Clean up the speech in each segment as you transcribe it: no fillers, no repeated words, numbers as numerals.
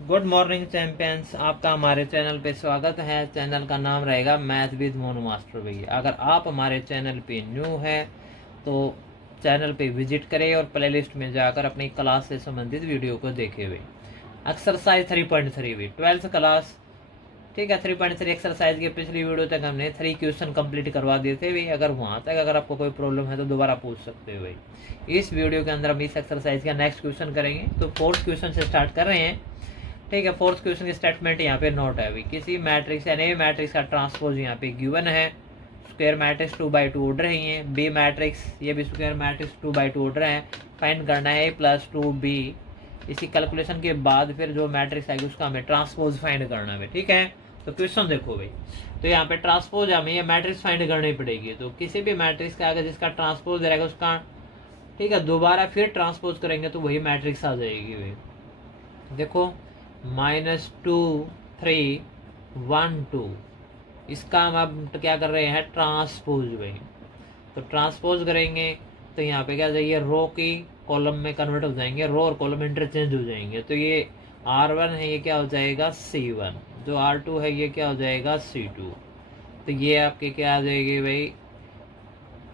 Good morning champions, आपका हमारे channel पे स्वागत है। चैनल का नाम रहेगा मैथ विद मोनू मास्टर भैया। अगर आप हमारे चैनल पे न्यू हैं तो चैनल पे विजिट करें और प्लेलिस्ट में जाकर अपनी क्लास से संबंधित वीडियो को देखे हुए। एक्सरसाइज 3.3 भी 12th क्लास, ठीक है। 3.3 एक्सरसाइज की पिछली वीडियो तक हमने 3 क्वेश्चन कंप्लीट करवा दिए थे भाई। अगर वहाँ तक अगर आपको कोई प्रॉब्लम है तो दोबारा पूछ सकते हो भाई। इस वीडियो के अंदर हम इस एक्सरसाइज का नेक्स्ट क्वेश्चन करेंगे। तो 4th क्वेश्चन से स्टार्ट कर रहे हैं, ठीक है। 4th क्वेश्चन की स्टेटमेंट यहाँ पे नोट है भाई। किसी मैट्रिक्स यानी ए मैट्रिक्स का ट्रांसपोज यहाँ पे गिवन है। स्क्वायर मैट्रिक्स 2/2 ऑर्डर ही है। बी मैट्रिक्स ये भी स्क्वायर मैट्रिक्स 2/2 ऑर्डर है। फाइंड करना है A+2B। इसी कैलकुलेशन के बाद फिर जो मैट्रिक्स आएगी उसका हमें ट्रांसपोज फाइंड करना है, ठीक है। तो क्वेश्चन देखो भाई, तो यहाँ पे ट्रांसपोज हमें ये मैट्रिक्स फाइंड करनी पड़ेगी। तो किसी भी मैट्रिक्स का अगर जिसका ट्रांसपोज रहेगा उसका, ठीक है, दोबारा फिर ट्रांसपोज करेंगे तो वही मैट्रिक्स आ जाएगी भाई। देखो -2 3 1 2, इसका हम अब क्या कर रहे हैं, ट्रांसपोज भाई। तो ट्रांसपोज करेंगे तो यहाँ पे क्या जाएगी, रो की कॉलम में कन्वर्ट हो जाएंगे, रो और कॉलम इंटरचेंज हो जाएंगे। तो ये R1 है, ये क्या हो जाएगा C1, जो R2 है ये क्या हो जाएगा C2। तो ये आपके क्या आ जाएगी भाई,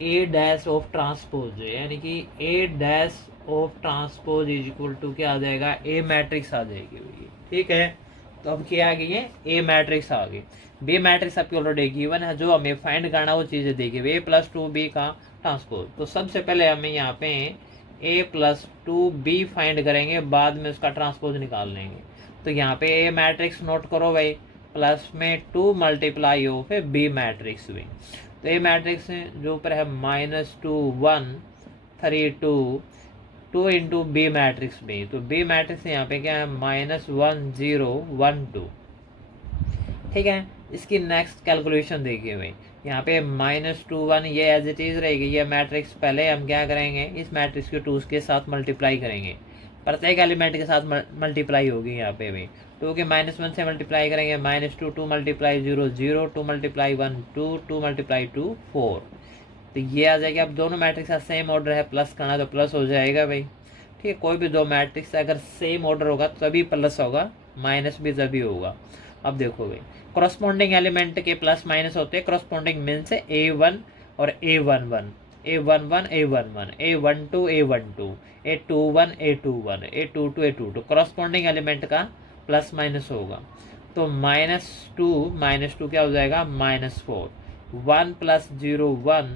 ए डैश ऑफ ट्रांसपोज है, यानी कि A dash of transpose is equal to क्या आ जाएगा, ए मैट्रिक्स आ जाएगी भाई, ठीक है। तो अब क्या आ गई है, ए मैट्रिक्स आ गई। बी मैट्रिक्स आपकी ऑलरेडी गिवन है, जो हमें फाइंड करना वो चीज़ें देखिए, A+2B का ट्रांसपोज। तो सबसे पहले हमें यहाँ पे A+2B फाइंड करेंगे, बाद में उसका ट्रांसपोज निकाल लेंगे। तो यहाँ पे ए मैट्रिक्स नोट करो भाई, प्लस में 2 multiply of A B matrix भी। तो ए मैट्रिक्स जो ऊपर है -2 1 3 2, 2 इंटू बी मैट्रिक्स भी। तो बी मैट्रिक्स यहाँ पे क्या है, -1 0 1 2, ठीक है। इसकी नेक्स्ट कैलकुलेशन देखिए भाई, यहाँ पे -2 1 ये एज इट इज रहेगी। ये मैट्रिक्स पहले हम क्या करेंगे, इस मैट्रिक्स के 2 के साथ मल्टीप्लाई करेंगे, प्रत्येक एलिमेंट के साथ मल्टीप्लाई होगी यहाँ पे भी। 2 के -1 से मल्टीप्लाई करेंगे, -2 2 मल्टीप्लाई 0 0, 2 मल्टीप्लाई 1 2, 2 मल्टीप्लाई 2 4। तो ये आ जाएगा। अब दोनों मैट्रिक्स का सेम ऑर्डर है, प्लस करना तो प्लस हो जाएगा भाई, ठीक है। कोई भी दो मैट्रिक्स अगर सेम ऑर्डर होगा तभी प्लस होगा, माइनस भी तभी होगा। अब देखो भाई, करस्पॉन्डिंग एलिमेंट के प्लस माइनस होते हैं, करस्पॉन्डिंग मीन्स A1 और A11, A11 A11, A12 A12, A21 A21, A22 A22, corresponding element का प्लस माइनस होगा। तो -2 क्या हो जाएगा, -4, 1 + 0 1,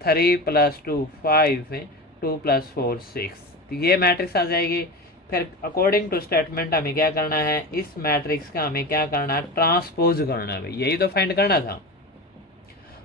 3 + 2 5, 2 + 4 6। तो ये मैट्रिक्स आ जाएगी। फिर अकॉर्डिंग टू स्टेटमेंट हमें क्या करना है, इस मैट्रिक्स का हमें क्या करना है, ट्रांसपोज करना है भाई, यही तो फाइंड करना था।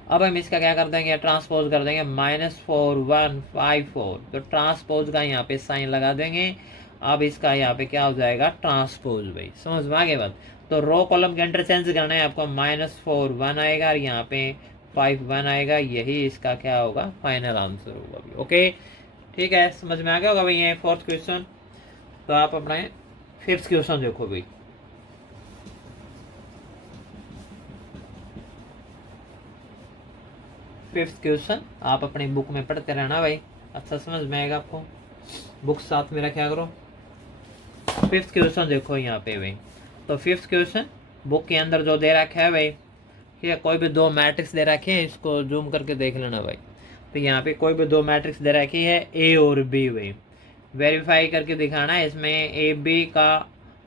अब हम इसका क्या कर देंगे, ट्रांसपोज कर देंगे, -4 1 5 4। तो ट्रांसपोज का यहाँ पे साइन लगा देंगे। अब इसका यहाँ पे क्या हो जाएगा, ट्रांसपोज भाई, समझ में आगे बात। तो रो कॉलम के इंटरचेंज करना है आपको, -4 1 आएगा और यहाँ पे 5 1 आएगा, यही इसका क्या होगा, फाइनल आंसर होगा भाई। ओके, ठीक है, समझ में आ गया होगा भाई ये 4th क्वेश्चन। तो आप अपना 5th क्वेश्चन देखो भाई। फिफ्थ क्वेश्चन आप अपनी बुक में पढ़ते रहना भाई, अच्छा समझ में आएगा आपको, बुक साथ में रखा करो। 5th क्वेश्चन देखो यहाँ पे भाई। तो 5th क्वेश्चन बुक के अंदर जो दे रखा है भाई, ठीक है, कोई भी दो मैट्रिक्स दे रखे हैं, इसको जूम करके देख लेना भाई। तो यहाँ पे कोई भी दो मैट्रिक्स दे रखी है, ए और बी भाई। वेरीफाई करके दिखाना है, इसमें ए बी का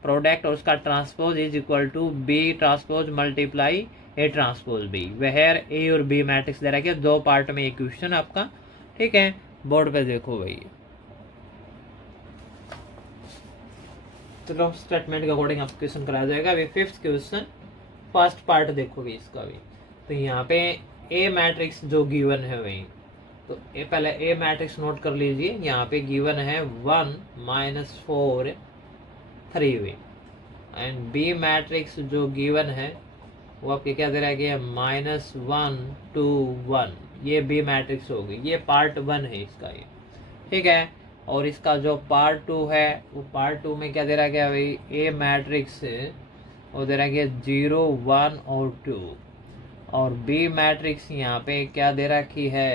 प्रोडक्ट और उसका transpose is equal to B transpose multiply A transpose B. Where A और बी मैट्रिक्स दे रखे, दो पार्ट में ये क्वेश्चन आपका, ठीक है। बोर्ड पे देखो भाई, चलो स्टेटमेंट के अकॉर्डिंग आपको क्वेश्चन कराया जाएगा अभी। 5th क्वेश्चन फर्स्ट पार्ट देखो भी इसका भी। तो यहाँ पे ए मैट्रिक्स जो गिवन है भाई, तो ए पहले ए मैट्रिक्स नोट कर लीजिए। यहाँ पे गिवन है 1 -4 3 वे, एंड बी मैट्रिक्स जो गिवन है वो आपके क्या दे रहा है, -1 2 1। ये बी मैट्रिक्स होगी, ये पार्ट 1 है इसका ये, ठीक है। और इसका जो पार्ट 2 है वो पार्ट 2 में क्या दे रहा गया भाई, ए मैट्रिक्स वो दे रहा गया 0 1 और 2, और बी मैट्रिक्स यहाँ पे क्या दे रखी है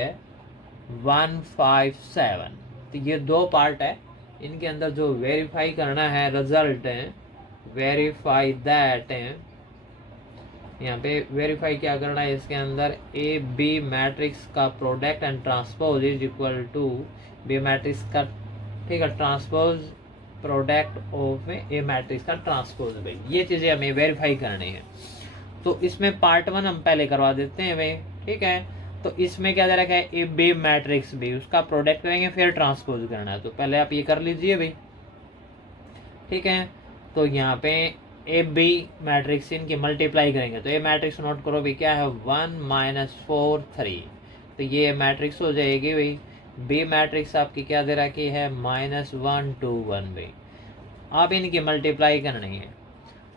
1 5 7। तो ये दो पार्ट है, इनके अंदर जो वेरीफाई करना है रिजल्ट है, वेरीफाई दैट, यहाँ पे वेरीफाई क्या करना है, इसके अंदर ए बी मैट्रिक्स का product and transpose is equal to B matrix का, ठीक है, transpose product of A matrix का ट्रांसपोज भाई, ये चीज़ें हमें वेरीफाई करनी है। तो इसमें पार्ट 1 हम पहले करवा देते हैं भाई, ठीक है। तो इसमें क्या दे रखा है, ए बी मैट्रिक्स भी, उसका प्रोडक्ट करेंगे फिर ट्रांसपोज करना है, तो पहले आप ये कर लीजिए भाई, ठीक है। तो यहाँ पे ए बी मैट्रिक्स इनकी मल्टीप्लाई करेंगे, तो ये मैट्रिक्स नोट करो भी, क्या है 1 -4 3, तो ये मैट्रिक्स हो जाएगी भाई। बी मैट्रिक्स आपकी क्या दे रखी है, -1 2 1 भाई। आप इनकी मल्टीप्लाई करनी है,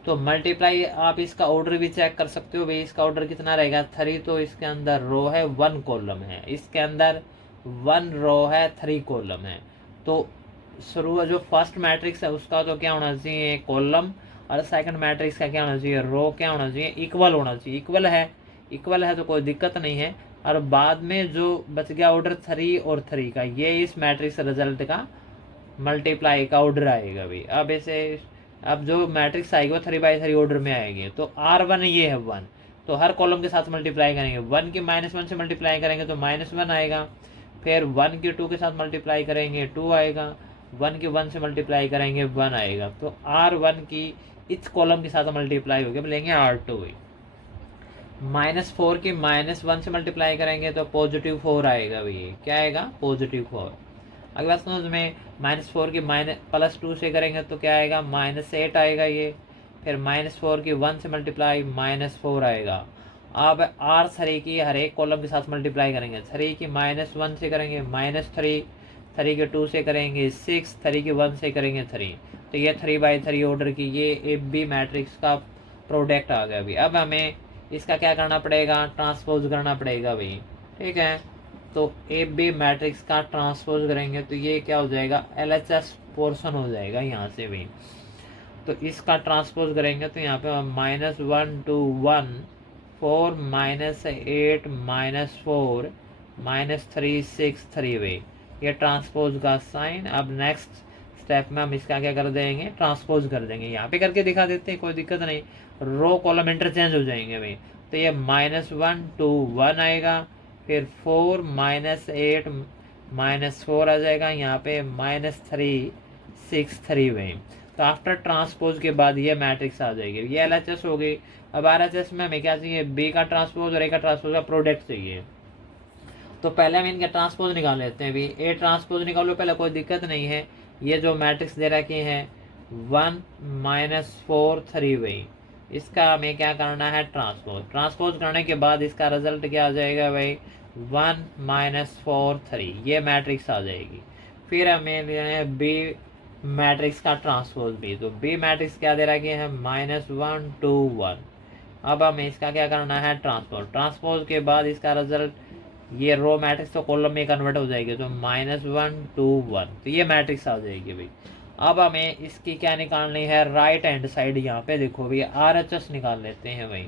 तो मल्टीप्लाई आप इसका ऑर्डर भी चेक कर सकते हो भाई, इसका ऑर्डर कितना रहेगा 3, तो इसके अंदर रो है 1 कॉलम है, इसके अंदर 1 रो है 3 कॉलम है। तो शुरू जो फर्स्ट मैट्रिक्स है उसका तो क्या होना चाहिए, कॉलम, और सेकंड मैट्रिक्स का क्या होना चाहिए, रो क्या होना चाहिए, इक्वल होना चाहिए। इक्वल है तो कोई दिक्कत नहीं है। और बाद में जो बच गया ऑर्डर 3 और 3 का, ये इस मैट्रिक्स रिजल्ट का मल्टीप्लाई का ऑर्डर आएगा भाई। अब ऐसे अब जो मैट्रिक्स आएगी वो 3/3 ऑर्डर में आएगी, तो R1 ये है 1, तो हर कॉलम के साथ मल्टीप्लाई करेंगे, 1 की -1 से मल्टीप्लाई करेंगे तो -1 आएगा, फिर 1 की 2 के साथ मल्टीप्लाई करेंगे 2 आएगा, 1 की 1 से मल्टीप्लाई करेंगे 1 आएगा, तो R1 की इस कॉलम के साथ मल्टीप्लाई हो गया, लेंगे R2 भाई। -4 की -1 से मल्टीप्लाई करेंगे तो +4 आएगा भाई, क्या आएगा, +4। अगली बात समझ में, -4 की +2 से करेंगे तो क्या आएगा, -8 आएगा ये, फिर -4 की 1 से मल्टीप्लाई -4 आएगा। अब R3 की हर एक कॉलम के साथ मल्टीप्लाई करेंगे, 3 की -1 से करेंगे -3, 3 के 2 से करेंगे 6, 3 की 1 से करेंगे 3, तो ये 3/3 ऑर्डर की ये ए बी मैट्रिक्स का प्रोडक्ट आ गया भाई। अब हमें इसका क्या करना पड़ेगा, ट्रांसपोज करना पड़ेगा भाई, ठीक है। तो ए बी मैट्रिक्स का ट्रांसपोज करेंगे तो ये क्या हो जाएगा, LHS पोर्शन हो जाएगा यहाँ से भी। तो इसका ट्रांसपोज करेंगे तो यहाँ पे -1 2 1 4 -8 -4 -3 6 3 वे, ये ट्रांसपोज का साइन। अब नेक्स्ट स्टेप में हम इसका क्या कर देंगे, ट्रांसपोज कर देंगे, यहाँ पे करके दिखा देते हैं, कोई दिक्कत नहीं, रो कॉलम इंटरचेंज हो जाएंगे भाई। तो ये -1 2 1 आएगा, फिर 4 -8 -4 आ जाएगा, यहाँ पे -3 6 3 वही। तो आफ्टर ट्रांसपोज के बाद ये मैट्रिक्स आ जाएगी, ये LHS हो गई। अब RHS में हमें क्या चाहिए, बी का ट्रांसपोज और ए का ट्रांसपोज का प्रोडक्ट चाहिए। तो पहले हम इनका ट्रांसपोज निकाल लेते हैं भी, ए ट्रांसपोज निकालो पहले, कोई दिक्कत नहीं है। ये जो मैट्रिक्स दे रखी है 1 -4 3 वही, इसका हमें क्या करना है, ट्रांसपोज करने के बाद इसका रिजल्ट क्या आ जाएगा भाई, 1 -4 3, ये मैट्रिक्स आ जाएगी। फिर हमें लेना है बी मैट्रिक्स का ट्रांसपोज भी, तो बी मैट्रिक्स क्या दे रखी है, -1 2 1। अब हमें इसका क्या करना है, ट्रांसपोज के बाद इसका रिजल्ट, ये रो मैट्रिक्स तो कॉलम में कन्वर्ट हो जाएगी, तो -1 2 1, तो ये मैट्रिक्स आ जाएगी भाई। अब हमें इसकी क्या निकालनी है, राइट हैंड साइड, यहाँ पे देखो भाई RHS निकाल लेते हैं भाई,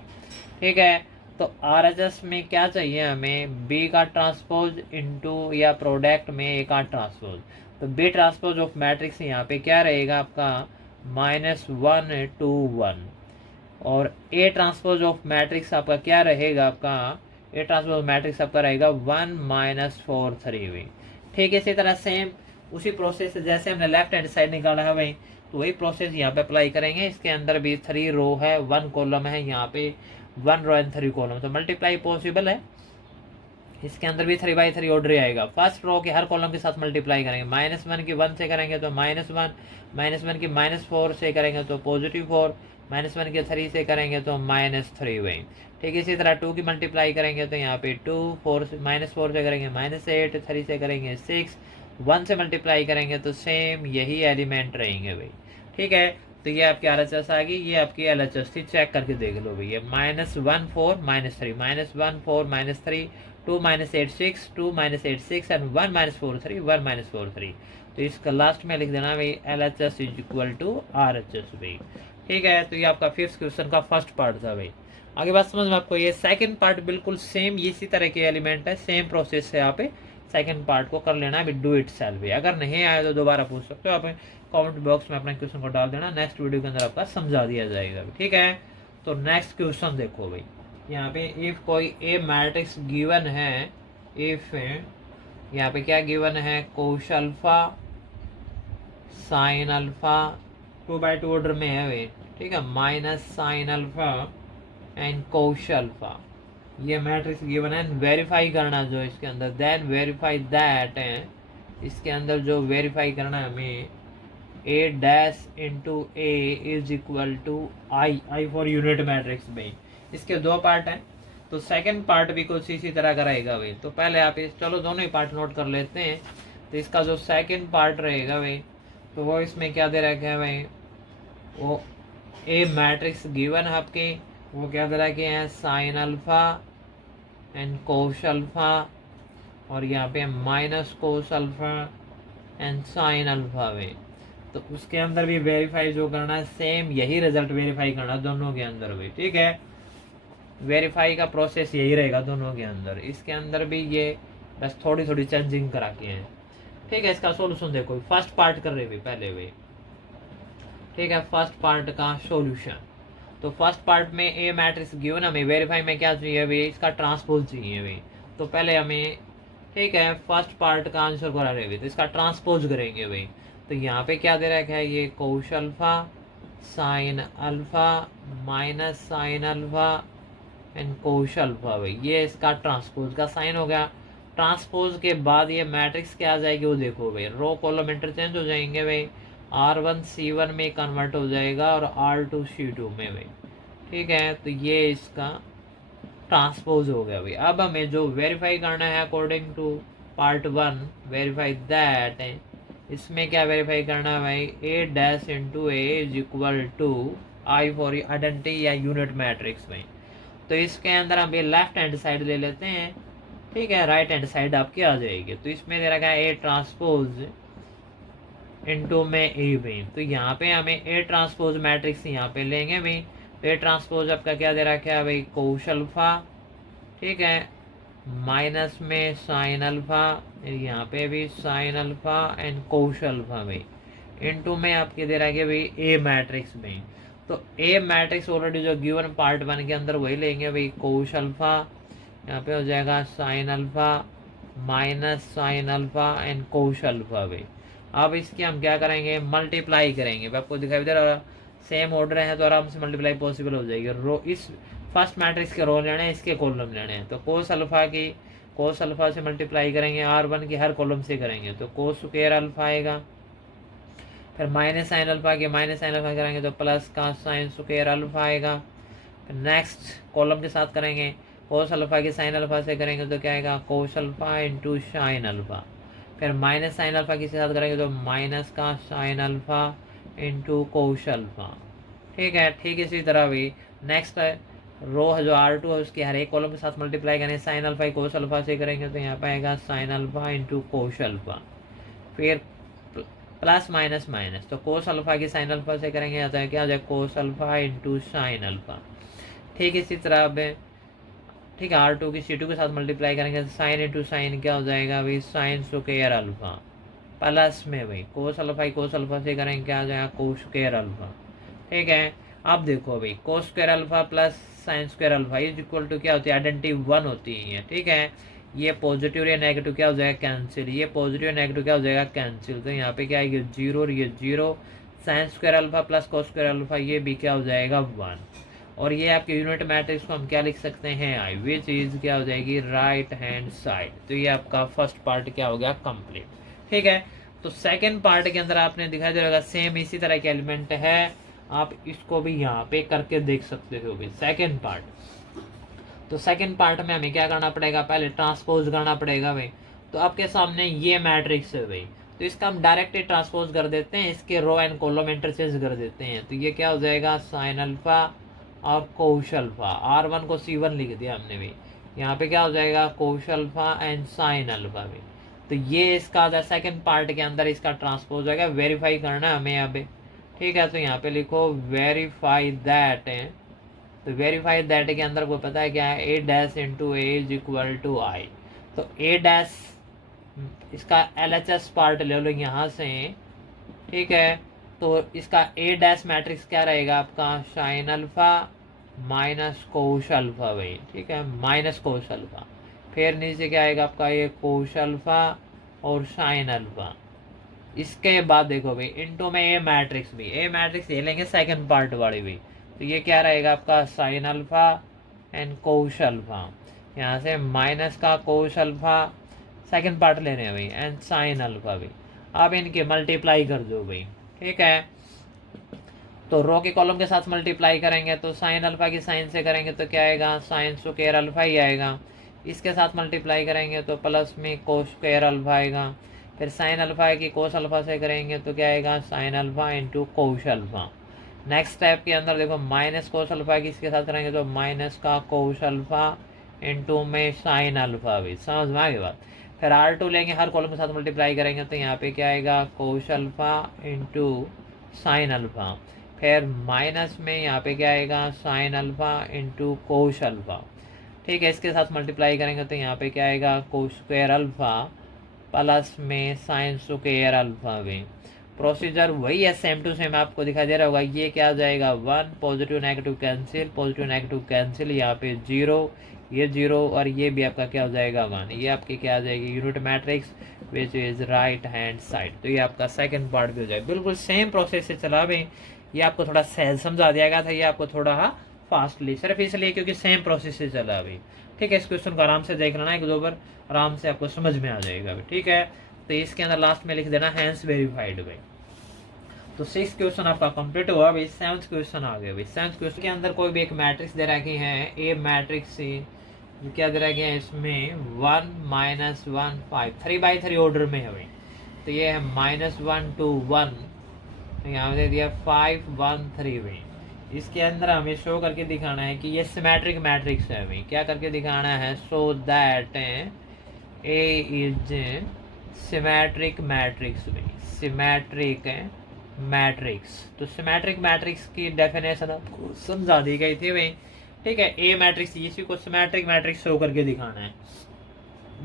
ठीक है। तो RHS में क्या चाहिए हमें, बी का ट्रांसपोज इंटू या प्रोडक्ट में ए का ट्रांसपोज, तो बी ट्रांसपोज ऑफ मैट्रिक्स यहाँ पे क्या रहेगा आपका, -1 2 1, और ए ट्रांसपोज ऑफ मैट्रिक्स आपका क्या रहेगा, आपका ए ट्रांसपोज मैट्रिक्स आपका रहेगा 1 -4 3 भी, ठीक है। इसी तरह सेम उसी प्रोसेस से जैसे हमने लेफ्ट हैंड साइड निकाला है भाई, तो वही प्रोसेस यहाँ पे अप्लाई करेंगे। इसके अंदर भी 3 रो है 1 कॉलम है, यहाँ पे 1 रो एंड 3 कॉलम, तो मल्टीप्लाई पॉसिबल है। इसके अंदर भी 3/3 ऑर्डर आएगा। फर्स्ट रो के हर कॉलम के साथ मल्टीप्लाई करेंगे, -1 की 1 से करेंगे तो -1, -1 की -4 से करेंगे तो +4, -1 के 3 से करेंगे तो -3 वही, ठीक है। इसी तरह 2 की मल्टीप्लाई करेंगे तो यहाँ पे 2 4 -4 से करेंगे -8, 3 से करेंगे 6, 1 से मल्टीप्लाई करेंगे तो सेम यही एलिमेंट रहेंगे भाई, ठीक है। तो ये आपकी RHS आ गई, ये आपकी LHS थी, चेक करके देख लो भैया। -1 4 -3, -1 4 -3, 2 -8 6, 2 -8 6 एंड 1 -4 3, 1 -4 3। तो इसका लास्ट में लिख देना भाई LHS is equal to RHS भाई, ठीक है। तो ये आपका 5th क्वेश्चन का फर्स्ट पार्ट था भाई। आगे बात समझ में आपको, ये सेकंड पार्ट बिल्कुल सेम इसी तरह के एलिमेंट है, सेम प्रोसेस से यहाँ पे सेकंड पार्ट को कर लेना है डू इट सेल्फ भी। अगर नहीं आए तो दोबारा पूछ सकते हो आप, कमेंट बॉक्स में अपना क्वेश्चन को डाल देना, नेक्स्ट वीडियो के अंदर आपका समझा दिया जाएगा, ठीक है। तो नेक्स्ट क्वेश्चन देखो भाई, यहाँ पे इफ कोई ए मैट्रिक्स गिवन है, इफ यहाँ पे क्या गिवन है, कोश अल्फा साइन अल्फा 2/2 ऑर्डर में है वे, ठीक है, माइनस साइन अल्फा एंड कोश अल्फा, ये मैट्रिक्स गिवन है। वेरीफाई करना जो इसके अंदर, देन वेरीफाई दैट है, इसके अंदर जो वेरीफाई करना है हमें, A dash into A is equal to I for unit matrix भाई। इसके दो पार्ट हैं, तो सेकंड पार्ट भी कुछ इसी तरह का रहेगा भाई। तो पहले आप इस, चलो दोनों ही पार्ट नोट कर लेते हैं। तो इसका जो सेकंड पार्ट रहेगा भाई, तो वो इसमें क्या दे रखा है भाई, वो ए मैट्रिक्स गिवन है आपके, वो क्या दे रखे हैं, sine alpha and cos alpha, और यहाँ पे minus cos alpha and sine alpha में। तो उसके अंदर भी वेरीफाई जो करना है, सेम यही रिजल्ट वेरीफाई करना दोनों के अंदर भी, ठीक है। वेरीफाई का प्रोसेस यही रहेगा दोनों के अंदर, इसके अंदर भी ये बस थोड़ी थोड़ी चेंजिंग करा के हैं, ठीक है। इसका सॉल्यूशन देखो, फर्स्ट पार्ट कर रहे भी पहले भी, ठीक है, फर्स्ट पार्ट का सॉल्यूशन। तो फर्स्ट पार्ट में ए मैट्रिक्स गिवन, हमें वेरीफाई में क्या चाहिए भाई, इसका ट्रांसपोज चाहिए भाई। तो पहले हमें, ठीक है, फर्स्ट पार्ट का आंसर करा रहे भाई, तो इसका ट्रांसपोज करेंगे भाई। तो यहाँ पे क्या दे रखा है, ये कोश alpha sine alpha minus sine alpha and कोश अल्फा भाई, ये इसका ट्रांसपोज का साइन हो गया। ट्रांसपोज के बाद ये मैट्रिक्स क्या आ जाएगी वो देखो भाई, रो कॉलम इंटरचेंज हो जाएंगे भाई, R1 C1 में कन्वर्ट हो जाएगा और R2 C2 में भाई, ठीक है। तो ये इसका ट्रांसपोज हो गया भाई। अब हमें जो वेरीफाई करना है according to part 1, verify that है, इसमें क्या वेरीफाई करना है भाई, A dash into A is equal to I for identity या यूनिट मैट्रिक्स में। तो इसके अंदर हम ये लेफ्ट हैंड साइड ले लेते हैं, ठीक है, राइट हैंड साइड आपकी आ जाएगी। तो इसमें दे रखा है ए ट्रांसपोज इंटू में ए भी, तो यहाँ पे हमें ए ट्रांसपोज मैट्रिक्स यहाँ पे लेंगे भाई। तो ए ट्रांसपोज आपका क्या दे रखा है भाई, कोश अल्फा, ठीक है, माइनस में साइन अल्फा, यहाँ पे भी साइन अल्फा एंड कोश अल्फा भाई, इनटू में आपके दे रखा है भाई ए मैट्रिक्स में। तो ए मैट्रिक्स ऑलरेडी जो गिवन पार्ट 1 के अंदर वही लेंगे भाई, कोश अल्फा, यहाँ पे हो जाएगा sine alpha minus sine alpha and कोश अल्फा भाई। अब इसकी हम क्या करेंगे, मल्टीप्लाई करेंगे, आपको दिखाई दे रहा, सेम ऑर्डर है तो आराम से मल्टीप्लाई पॉसिबल हो जाएगी। रो, इस फर्स्ट मैट्रिक्स के रो लेने हैं, इसके कॉलम लेने हैं। तो कोस अल्फा की, कोस अल्फा से मल्टीप्लाई करेंगे, R1 की हर कॉलम से करेंगे तो कोस स्क्वायर अल्फा आएगा, फिर माइनस साइन अल्फा के माइनस साइन अल्फा करेंगे तो प्लस का साइन स्क्वायर अल्फा आएगा। फिर नेक्स्ट कॉलम के साथ करेंगे, कोस अल्फा के साइन अल्फा से करेंगे तो क्या आएगा, cos alpha into sine alpha. फिर माइनस साइन अल्फा के साथ करेंगे तो माइनस का sine alpha into cos alpha, ठीक है। ठीक इसी तरह भी नेक्स्ट रो है जो R2 है, उसके हर एक कॉलम के साथ मल्टीप्लाई करेंगे, साइन अल्फा कोस अल्फा से करेंगे तो यहाँ पे आएगा sine alpha into cos alpha. फिर प्लस माइनस माइनस, तो कोस अल्फा की साइन अल्फा से करेंगे आता है क्या आ जाए, cos alpha into sine alpha. ठीक इसी तरह अब, ठीक है, R2 की C2 के साथ मल्टीप्लाई करेंगे, साइन इंटू साइन क्या हो जाएगा भाई, साइन स्क्वायर अल्फा, प्लस में भाई कोस अल्फा से करेंगे क्या आ जाएगा, कोस स्क्वायर अल्फा, ठीक है। अब देखो भाई, cos square alpha plus sine square alpha is equal to क्या होती है, आइडेंटिटी 1 होती है, ठीक है। ये पॉजिटिव या नेगेटिव क्या हो जाएगा, कैंसिल, ये पॉजिटिव नेगेटिव क्या हो जाएगा, कैंसिल। तो यहाँ पे क्या आएगी, 0 और ये 0, sign square alpha plus cos square alpha ये भी क्या हो जाएगा, 1। और ये आपके यूनिट मैट्रिक्स को हम क्या लिख सकते हैं, आई, विच इज क्या हो जाएगी, राइट हैंड साइड। तो ये आपका फर्स्ट पार्ट क्या हो गया, कंप्लीट, ठीक है। तो सेकेंड पार्ट के अंदर आपने दिखाई दे रहा सेम इसी तरह के एलिमेंट है, आप इसको भी यहाँ पे करके देख सकते हो भाई, सेकेंड पार्ट। तो सेकेंड पार्ट में हमें क्या करना पड़ेगा, पहले ट्रांसपोज करना पड़ेगा भाई। तो आपके सामने ये मैट्रिक्स है भाई, तो इसका हम डायरेक्ट ही ट्रांसपोज कर देते हैं, इसके रो एंड कॉलम इंटरचेंज कर देते हैं। तो ये क्या हो जाएगा, साइन अल्फा और कोश अल्फा, R1 को C1 लिख दिया हमने भी, यहाँ पे क्या हो जाएगा, कोश अल्फा एंड साइन अल्फा भी। तो ये इसका सेकेंड पार्ट के अंदर इसका ट्रांसपोज हो जाएगा। वेरीफाई करना है हमें यहाँ पे, ठीक है। तो यहाँ पे लिखो वेरीफाई दैट है, तो वेरीफाई दैट के अंदर को पता है क्या है, A dash into A is equal to I. तो ए डैश इसका LHS पार्ट ले लो यहाँ से, ठीक है। तो इसका A डैश मैट्रिक्स क्या रहेगा आपका, sine alpha minus cos alpha भाई, ठीक है, माइनस कोस अल्फा। फिर नीचे क्या आएगा आपका, ये कोस अल्फा और साइन अल्फा। इसके बाद देखो भाई इनटू में ए मैट्रिक्स भी, ए मैट्रिक्स ये लेंगे सेकंड पार्ट वाली भी, तो ये क्या रहेगा आपका sine alpha and cos alpha. यहाँ से माइनस का कोस अल्फा सेकंड पार्ट ले रहे हैं भाई एंड साइन अल्फा भी। अब इनके मल्टीप्लाई कर दो भाई, ठीक है। तो रो के कॉलम के साथ मल्टीप्लाई करेंगे तो साइन अल्फा की साइन से करेंगे तो क्या आएगा, साइन स्क्वायर अल्फा ही आएगा। इसके साथ मल्टीप्लाई करेंगे तो प्लस में कोस स्क्वायर अल्फा आएगा। फिर साइन अल्फा की कोस अल्फा से करेंगे तो क्या आएगा, sine alpha into cos alpha. Next step के अंदर देखो माइनस कोस अल्फा की इसके साथ करेंगे तो माइनस का कोस अल्फा इंटू में साइन अल्फा भी, समझ में आ गई बात। फिर R2 लेंगे, हर कॉलम के साथ मल्टीप्लाई करेंगे तो यहाँ पे क्या आएगा, cos alpha into sine alpha. फिर माइनस में यहाँ पे क्या आएगा, sine alpha into cos alpha, ठीक है। इसके साथ मल्टीप्लाई करेंगे तो यहाँ पे क्या आएगा, कोस स्क्वायर अल्फा प्लस में साइन स्क्वायर अल्फा भी। प्रोसीजर वही है, सेम टू सेम आपको दिखाई दे रहा होगा। ये क्या आ जाएगा, 1 positive negative cancel, positive negative cancel, यहाँ पे 0, ये 0 और ये भी आपका क्या हो जाएगा 1। ये आपकी क्या आ जाएगी, unit matrix which is right hand side. तो ये आपका सेकंड पार्ट भी हो जाएगा। बिल्कुल सेम प्रोसेस से चला भी, ये आपको थोड़ा सहज समझा दिया गया था, ये आपको थोड़ा फास्टली, सिर्फ इसलिए क्योंकि सेम प्रोसेस से चला अभी, ठीक है। इस क्वेश्चन को आराम से देख लेना, एक दो बार आराम से आपको समझ में आ जाएगा अभी, ठीक है। तो इसके अंदर लास्ट में लिख देना हैंस वेरीफाइड भाई। तो 6 क्वेश्चन आपका कंप्लीट हुआ भाई। 7th क्वेश्चन आ गया भाई। 7th क्वेश्चन के अंदर कोई भी एक मैट्रिक्स दे रखी है, ए मैट्रिक्स से क्या दे रखा है, इसमें 1 -1 5 3x3 ऑर्डर में है भाई। तो ये है -1 2 1, यहाँ दे दिया 5 1 3 भाई। इसके अंदर हमें शो करके दिखाना है कि ये सिमेट्रिक मैट्रिक्स है भाई। क्या करके दिखाना है, so that A is symmetric matrix भाई, सिमेट्रिक मैट्रिक्स। तो सिमेट्रिक मैट्रिक्स की डेफिनेशन आपको समझा दी गई थी भाई, ठीक है। ए मैट्रिक्स, इसी को सिमेट्रिक मैट्रिक्स शो करके दिखाना है।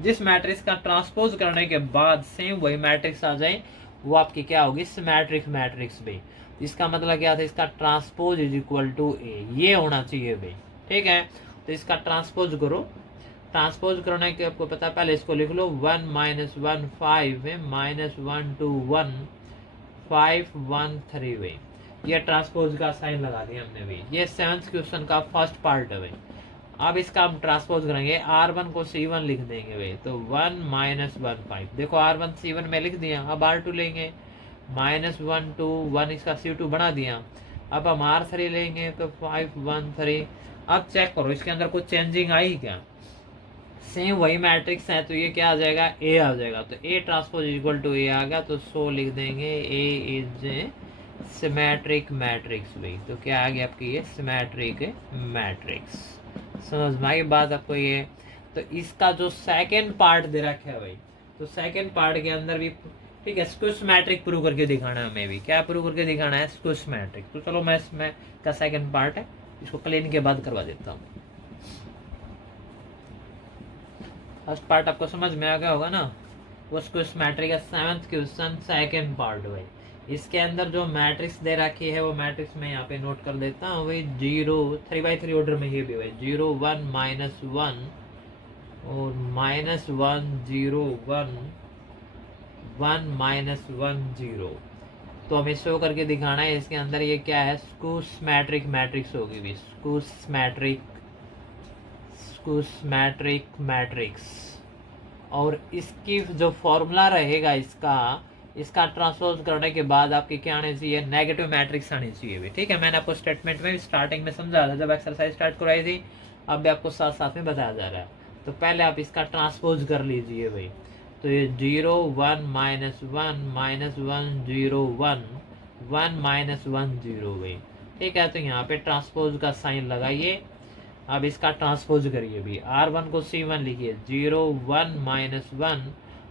जिस मैट्रिक्स का ट्रांसपोज करने के बाद सेम वही मैट्रिक्स आ जाए, वो आपकी क्या होगी, सिमेट्रिक मैट्रिक्स भाई। इसका मतलब क्या था, इसका ट्रांसपोज इज इक्वल टू ए, ये होना चाहिए भाई, ठीक है। तो इसका ट्रांसपोज करो, ट्रांसपोज करने के आपको पता, पहले इसको लिख लो 1 -1 5 -1 2 1 5 1 3 भाई। ये ट्रांसपोज का साइन लगा दिया हमने भाई। ये 7th क्वेश्चन का फर्स्ट पार्ट है भाई। अब इसका हम ट्रांसपोज करेंगे, R1 को C1 लिख देंगे भाई। तो 1 -1 5, देखो R1 C1 में लिख दिया। अब R2 लेंगे, -1 2 1, इसका C2 बना दिया। अब हम R3 लेंगे तो 5 1 3। अब चेक करो इसके अंदर कुछ चेंजिंग आई क्या, सेम वही मैट्रिक्स है, तो ये क्या आ जाएगा, ए आ जाएगा। तो ए ट्रांसपोज इक्वल टू ए आ गया, तो सो लिख देंगे ए इज सिमेट्रिक मैट्रिक्स भाई। तो क्या आ गया आपकी, ये सिमेट्रिक मैट्रिक्स। समझ में आई बात आपको ये। तो इसका जो सेकंड पार्ट दे रखा है भाई, तो सेकंड पार्ट के अंदर भी, ठीक है, स्क्विश मैट्रिक प्रूव करके दिखाना है हमें भी। क्या प्रूव करके दिखाना है, स्क्विश मैट्रिक। तो चलो मैं इसमें का सेकंड पार्ट है, इसको क्लीन के बाद करवा देता हूँ। फर्स्ट पार्ट आपको समझ में आ गया होगा ना, वो स्क्विश मैट्रिक है। 7th क्वेश्चन सेकंड पार्ट भाई। इसके अंदर जो मैट्रिक्स दे रखी है, वो मैट्रिक्स में यहाँ पे नोट कर देता हूँ भाई। 0 3x3 ऑर्डर में, ये भी भाई 0 1 -1 और -1 0 1 1 -1 0। तो हमें शो करके दिखाना है इसके अंदर ये क्या है, स्क्विश मैट्रिक मैट्रिक्स होगी भी, स्क्विश मैट्रिक मैट्रिक्स। और इसकी जो फॉर्मूला रहेगा इसका ट्रांसपोज करने के बाद आपकी क्या आनी चाहिए, नेगेटिव मैट्रिक्स आनी चाहिए भी, ठीक है। मैंने आपको स्टेटमेंट में स्टार्टिंग में समझा था जब एक्सरसाइज स्टार्ट कराई थी, अब भी आपको साथ साथ में बताया जा रहा है। तो पहले आप इसका ट्रांसपोज कर लीजिए भाई। तो ये 0 1 -1 -1 0 1 1 -1 0 भाई, ठीक है। तो यहाँ पे ट्रांसपोज का साइन लगाइए। अब इसका ट्रांसपोज करिए भी। R1 को C1 लिखिए 0 1 -1।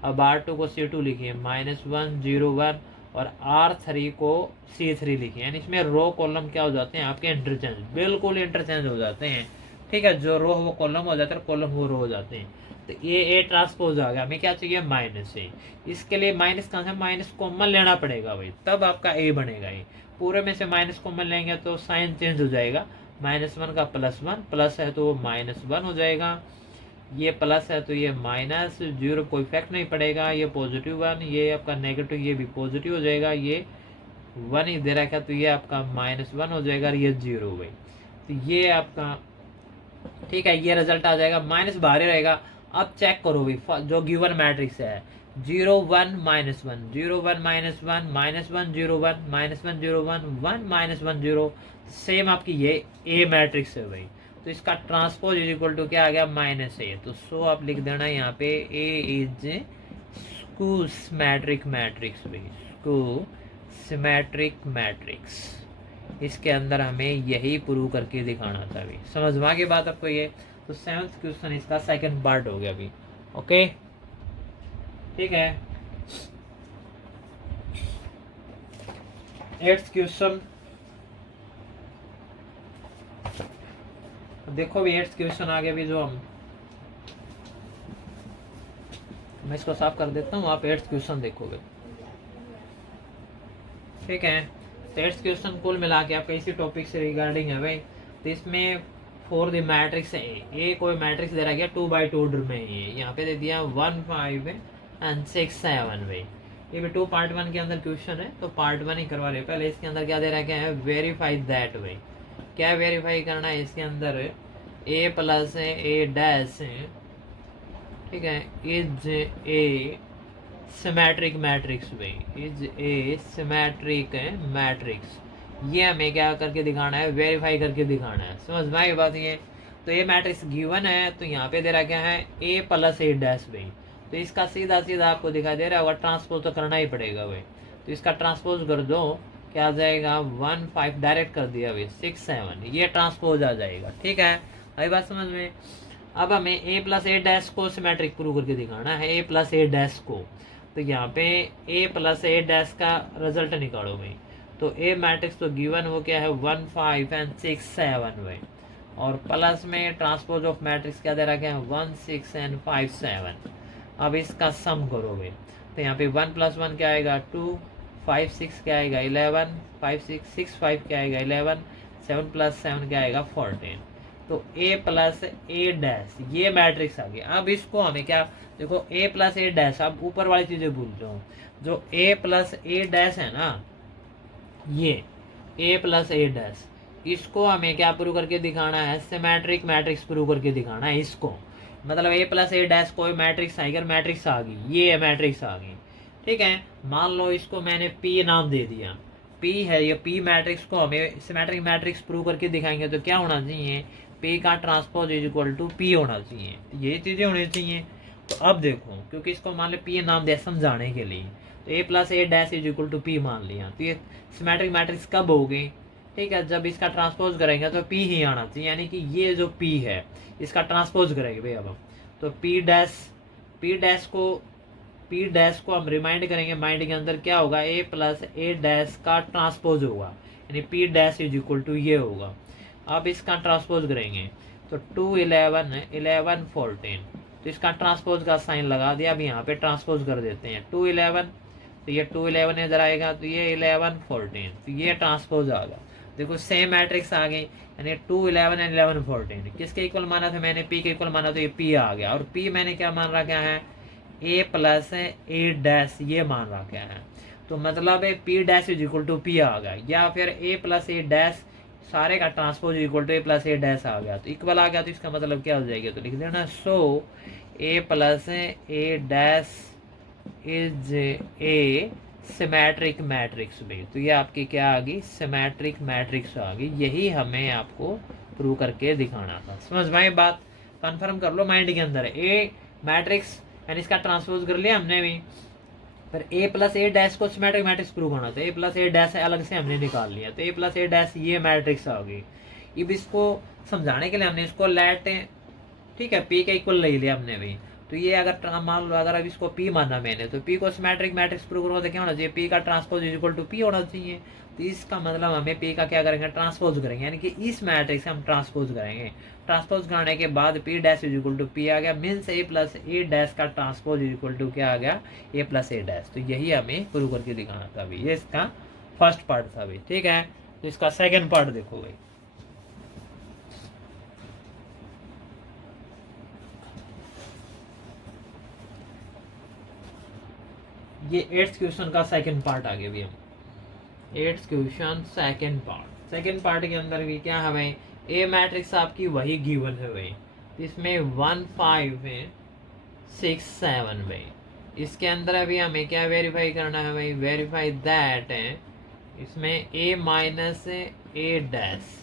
अब R2 को C2 लिखिए -1 0 1 और R3 को C3 लिखिए। यानी इसमें रो कॉलम क्या हो जाते हैं आपके, इंटरचेंज, बिल्कुल इंटरचेंज हो जाते हैं, ठीक है। जो रो वो कॉलम हो जाता है, कॉलम वो रो हो जाते हैं। तो ये ए ट्रांसपोज आ गया, हमें क्या चाहिए माइनस ए। इसके लिए माइनस कहाँ से, माइनस कॉमन लेना पड़ेगा भाई, तब आपका ए बनेगा। ये पूरे में से माइनस कॉमन लेंगे तो साइन चेंज हो जाएगा, -1 का +1, प्लस है तो वो -1 हो जाएगा, ये प्लस है तो ये माइनस, जीरो कोई इफेक्ट नहीं पड़ेगा, ये +1, ये आपका नेगेटिव, ये भी पॉजिटिव हो जाएगा, ये 1 ही दे रखा है तो ये आपका -1 हो जाएगा, और ये 0 भाई। तो ये आपका ठीक है, ये रिजल्ट आ जाएगा, माइनस बाहर ही रहेगा। अब चेक करो भाई जो गिवन मैट्रिक्स है, 0 1 -1, 0 1 -1, -1 0 1, -1 0 1, 1 -1 0, सेम आपकी ये ए मैट्रिक्स है भाई। तो इसका ट्रांसपोज इज इक्वल टू क्या आ गया, -a। तो सो आप लिख देना यहाँ पे ए इज स्क्यू सिमेट्रिक मैट्रिक्स भाई, स्क्यू सिमेट्रिक मैट्रिक्स। इसके अंदर हमें यही प्रूव करके दिखाना था अभी, समझ में आ गई बात आपको ये। तो 7th क्वेश्चन इसका सेकंड पार्ट हो गया अभी। ओके ठीक है, 8th क्वेश्चन देखो भी, 8th क्वेश्चन आ गया भी जो मैं इसको साफ कर देता हूँ, आप 8th क्वेश्चन देखोगे। ठीक है, तो 8th क्वेश्चन कुल मिला के आपका इसी टॉपिक से रिगार्डिंग है भाई। तो इसमें फॉर द मैट्रिक्स ए कोई मैट्रिक्स दे रहा गया 2x2 ऑर्डर में है, यहाँ पे दे दिया 1 5 एंड 6 7 भाई। ये भी 2 पार्ट 1 के अंदर क्वेश्चन है, तो पार्ट 1 ही करवा रहे। पहले इसके अंदर क्या दे रखा है, वेरीफाई दैट भाई। क्या वेरीफाई करना है इसके अंदर, ए प्लस ए डैश, ठीक है, इज ए सिमेट्रिक मैट्रिक्स भाई, इज ए सिमेट्रिक मैट्रिक्स। ये हमें क्या करके दिखाना है, वेरीफाई करके दिखाना है। समझ में आई बात ये। तो ये मैट्रिक्स गिवन है, तो यहाँ पे दे रहा क्या है, ए प्लस ए डैश भाई। तो इसका सीधा सीधा आपको दिखाई दे रहा होगा, ट्रांसपोज तो करना ही पड़ेगा भाई। तो इसका ट्रांसपोज कर दो, क्या आ जाएगा 1 5 डायरेक्ट कर दिया भाई, 6 7, ये ट्रांसपोज आ जाएगा। ठीक है, आई बात समझ में। अब हमें ए प्लस ए डैश को सिमेट्रिक प्रूव करके दिखाना है, ए प्लस ए डैश को। तो यहाँ पे ए प्लस ए डैश का रिजल्ट निकालो भाई। तो ए मैट्रिक्स तो गिवन वो क्या है, 1 5 एंड 6 7 भाई, और प्लस में ट्रांसपोज ऑफ मैट्रिक्स क्या दे रखा है, 1 6 एंड 5 7। अब इसका सम करो भाई। तो यहाँ पे 1 + 1 क्या आएगा 2, 5 6 क्या आएगा 11, 5 6 6 5 क्या आएगा 11, 7 + 7 क्या आएगा 14। तो ए प्लस ए डैश ये मैट्रिक्स आ गया। अब इसको हमें क्या, देखो ए प्लस ए डैश, अब ऊपर वाली चीजें भूल जाओ, जो ए प्लस ए डैश है ना, ये ए प्लस ए डैश, इसको हमें क्या प्रूव करके दिखाना है, सिमेट्रिक मैट्रिक्स प्रूव करके दिखाना है इसको। मतलब ए प्लस ए डैश कोई मैट्रिक्स आएगी, मैट्रिक्स आ गई, ये मैट्रिक्स आ गई। ठीक है, मान लो इसको मैंने पी नाम दे दिया, पी है ये, पी मैट्रिक्स को हमें सिमेट्रिक मैट्रिक्स प्रूव करके दिखाएंगे तो क्या होना चाहिए, पी का transpose is equal to P होना चाहिए, ये चीजें होनी चाहिए। तो अब देखो, क्योंकि इसको मान लो पी नाम दिया समझाने के लिए, तो A plus A dash is equal to P मान लिया, तो ये सिमेट्रिक मैट्रिक्स कब होगी, ठीक है, जब इसका ट्रांसपोज करेंगे तो पी ही आना चाहिए, यानी कि ये जो पी है इसका ट्रांसपोज करेंगे भाई। अब हम तो पी डैश को हम रिमाइंड करेंगे, माइंड के अंदर क्या होगा, ए प्लस ए डैश का ट्रांसपोज होगा, यानी P dash is equal to ये होगा। अब इसका ट्रांसपोज करेंगे तो 2 11 11 14, तो इसका ट्रांसपोज का साइन लगा दिया। अब यहाँ पे ट्रांसपोज कर देते हैं 2 11, तो ये 2 11 इधर आएगा, तो ये 11 14, तो ये ट्रांसपोज आ गया। देखो सेम मैट्रिक्स आ गई, यानी 2 11 एंड 11 14 किसके इक्वल माना था मैंने, पी के इक्वल माना, तो ये पी आ गया। और पी मैंने क्या मान रखा है, ए प्लस ए डैश ये मान रखा है। तो मतलब है P dash is equal to P आ गया, या फिर ए प्लस ए डैश सारे का transpose equal to A plus A dash आ गया, तो इक्वल आ गया। तो इसका मतलब क्या हो जाएगा, तो लिख देना so A plus A dash is a symmetric matrix भी। तो ये आपकी क्या आ गई, सिमेट्रिक मैट्रिक्स आ गई। यही हमें आपको प्रूव करके दिखाना था। समझ में आई बात, कंफर्म कर लो माइंड के अंदर। ए मैट्रिक्स यानी इसका ट्रांसपोज कर लिया हमने भी, फिर ए प्लस ए डैश को सिमेट्रिक मैट्रिक्स प्रूव करना था, ए प्लस ए डैश अलग से हमने निकाल लिया, तो ए प्लस ए डैश ये मैट्रिक्स आ गई। अब इसको समझाने के लिए हमने इसको लेट, ठीक है, पी के इक्वल ले लिया हमने भी। तो ये अगर मान लो, अगर अब इसको पी माना मैंने, तो पी को सिमेट्रिक मैट्रिक्स प्रूव करो तो क्या होना चाहिए, पी का transpose is equal to P होना चाहिए। तो इसका मतलब हमें पी का क्या करेंगे, ट्रांसपोज करेंगे, यानी कि इस मैट्रिक्स से हम ट्रांसपोज करेंगे। ट्रांसपोज करने के बाद P dash is equal to P आ गया, means A plus A dash का ट्रांसपोज इज इक्वल टू क्या आ गया, ए प्लस ए डैश। तो यही हमें प्रूव करके दिखाना था भाई, ये इसका फर्स्ट पार्ट था भाई, ठीक है। तो इसका सेकेंड पार्ट देखो भाई, ये 8th क्वेश्चन का सेकंड पार्ट आ गया भी हम। 8th question second part, second part के अंदर भी क्या है भाई, ए मैट्रिक्स आपकी वही गिवन है भाई, इसमें 1 5 है 6 7 भाई। इसके अंदर अभी हमें क्या वेरीफाई करना है भाई, वेरीफाई दैट है इसमें A minus A dash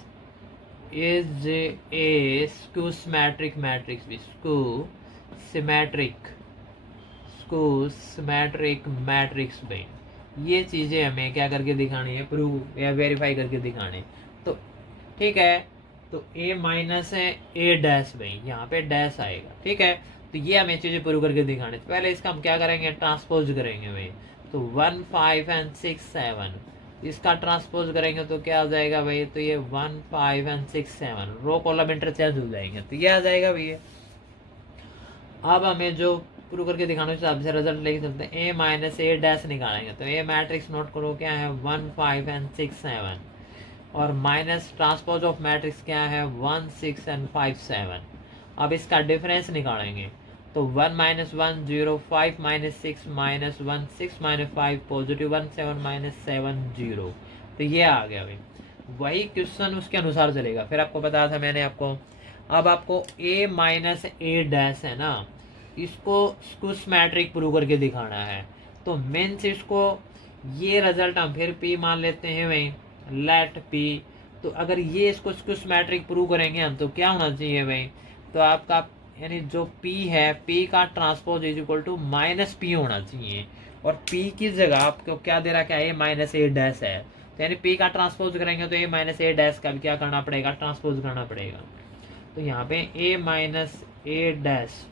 is a skew symmetric matrix भी, स्क्यू सिमेट्रिक मैट्रिक्स भाई। ये चीज़ें हमें क्या करके दिखानी है, प्रूव या वेरीफाई करके दिखानी। तो ठीक है, तो ए माइनस है ए डैश भाई, यहाँ पे डैश आएगा, ठीक है। तो ये हमें चीज़ें प्रूव करके दिखानी। तो पहले इसका हम क्या करेंगे, ट्रांसपोज करेंगे भाई। तो 1 5 एंड 6 7 इसका ट्रांसपोज करेंगे तो क्या आ जाएगा भाई, तो ये 1 5 एंड 6 7 रो कॉलम इंटरचेंज हो जाएंगे, तो ये आ जाएगा भैया। अब हमें जो प्रूव करके दिखाने के हिसाब से रिजल्ट लेके चलते हैं, ए माइनस ए डैश निकालेंगे। तो ए मैट्रिक्स नोट करो क्या है, 1 5 एंड 6 7, और माइनस ट्रांसपोज ऑफ मैट्रिक्स क्या है, 1 6 एंड 5 7। अब इसका डिफरेंस निकालेंगे तो 1 minus 1 0, 5 minus 6 minus 1, 6 minus 5 positive 1, 7 minus 7 0। तो ये आ गया भाई, वही क्वेश्चन उसके अनुसार चलेगा। फिर आपको बताया था मैंने आपको, अब आपको ए माइनस ए डैश है ना, इसको स्क्यूस मैट्रिक प्रूव करके दिखाना है। तो मीन्स इसको ये रिजल्ट हम फिर पी मान लेते हैं भाई, लेट पी। तो अगर ये इसको स्क्यूस मैट्रिक प्रूव करेंगे हम, तो क्या होना चाहिए भाई, तो आपका यानी जो P है, P का transpose is equal to minus P होना चाहिए, और P की जगह आपको क्या दे रखा है, ए माइनस ए डैश है। तो यानी P का ट्रांसपोज करेंगे तो ए माइनस ए डैश का भी क्या करना पड़ेगा, ट्रांसपोज करना पड़ेगा। तो यहाँ पे ए minus A dash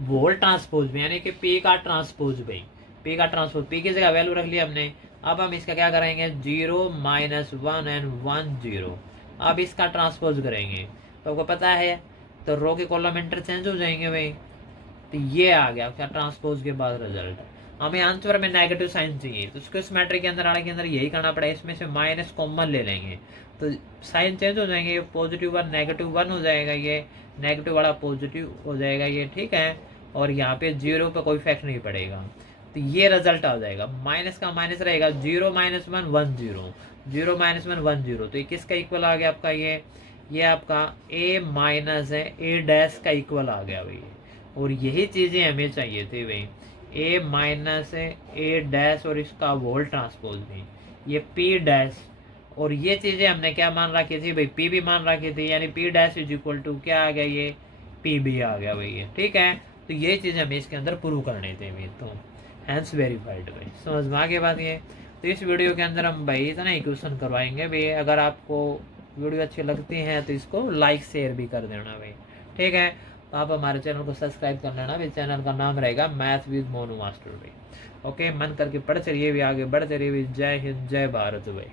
wall transpose में, यानी कि P का ट्रांसपोज भाई, P का ट्रांसपोज, P की जगह वैल्यू रख लिया हमने। अब हम इसका क्या करेंगे, 0 माइनस 1 एंड 1 0। अब इसका ट्रांसपोज करेंगे तो आपको पता है, तो रो के कॉलम इंटरचेंज हो जाएंगे भाई। तो ये आ गया क्या, ट्रांसपोज के बाद रिजल्ट। हमें आंसर में नेगेटिव साइन चाहिए, तो उसको इस मैट्रिक के अंदर आने के अंदर यही करना पड़ेगा, इसमें से माइनस कॉमन ले लेंगे तो साइन चेंज हो जाएंगे, ये पॉजिटिव 1 नेगेटिव 1 हो जाएगा, ये नेगेटिव वाला पॉजिटिव हो जाएगा ये, ठीक है। और यहाँ पे 0 पे कोई इफेक्ट नहीं पड़ेगा, तो ये रिजल्ट आ जाएगा। माइनस का माइनस रहेगा, 0 माइनस 1 1 0, 0 माइनस 1 1 0। तो ये किसका इक्वल आ गया आपका, ये आपका ए माइनस है ए डैश का इक्वल आ गया भाई। और यही चीज़ें हमें चाहिए थी भाई, ए माइनस है ए डैश और इसका वोल ट्रांसपोज भी, ये पी डैश, और ये चीज़ें हमने क्या मान रखी थी भाई, पी भी मान रखी थी, यानी P dash is equal to क्या आ गया, ये पी भी आ गया भाई, ठीक है। तो ये चीज़ें हमें इसके अंदर प्रूव करनी थी भाई, तो हैंस वेरीफाइड भाई, समझ में आ गई बात ये। तो इस वीडियो के अंदर हम भाई इतना ही क्वेश्चन करवाएंगे भाई। अगर आपको वीडियो अच्छी लगती है तो इसको लाइक शेयर भी कर देना भाई, ठीक है। तो आप हमारे चैनल को सब्सक्राइब कर लेना भाई, चैनल का नाम रहेगा मैथ विद मोनू मास्टर भाई। ओके, मन करके पढ़ चलिए भी, आगे बढ़ चलिए भी। जय हिंद, जय भारत भाई।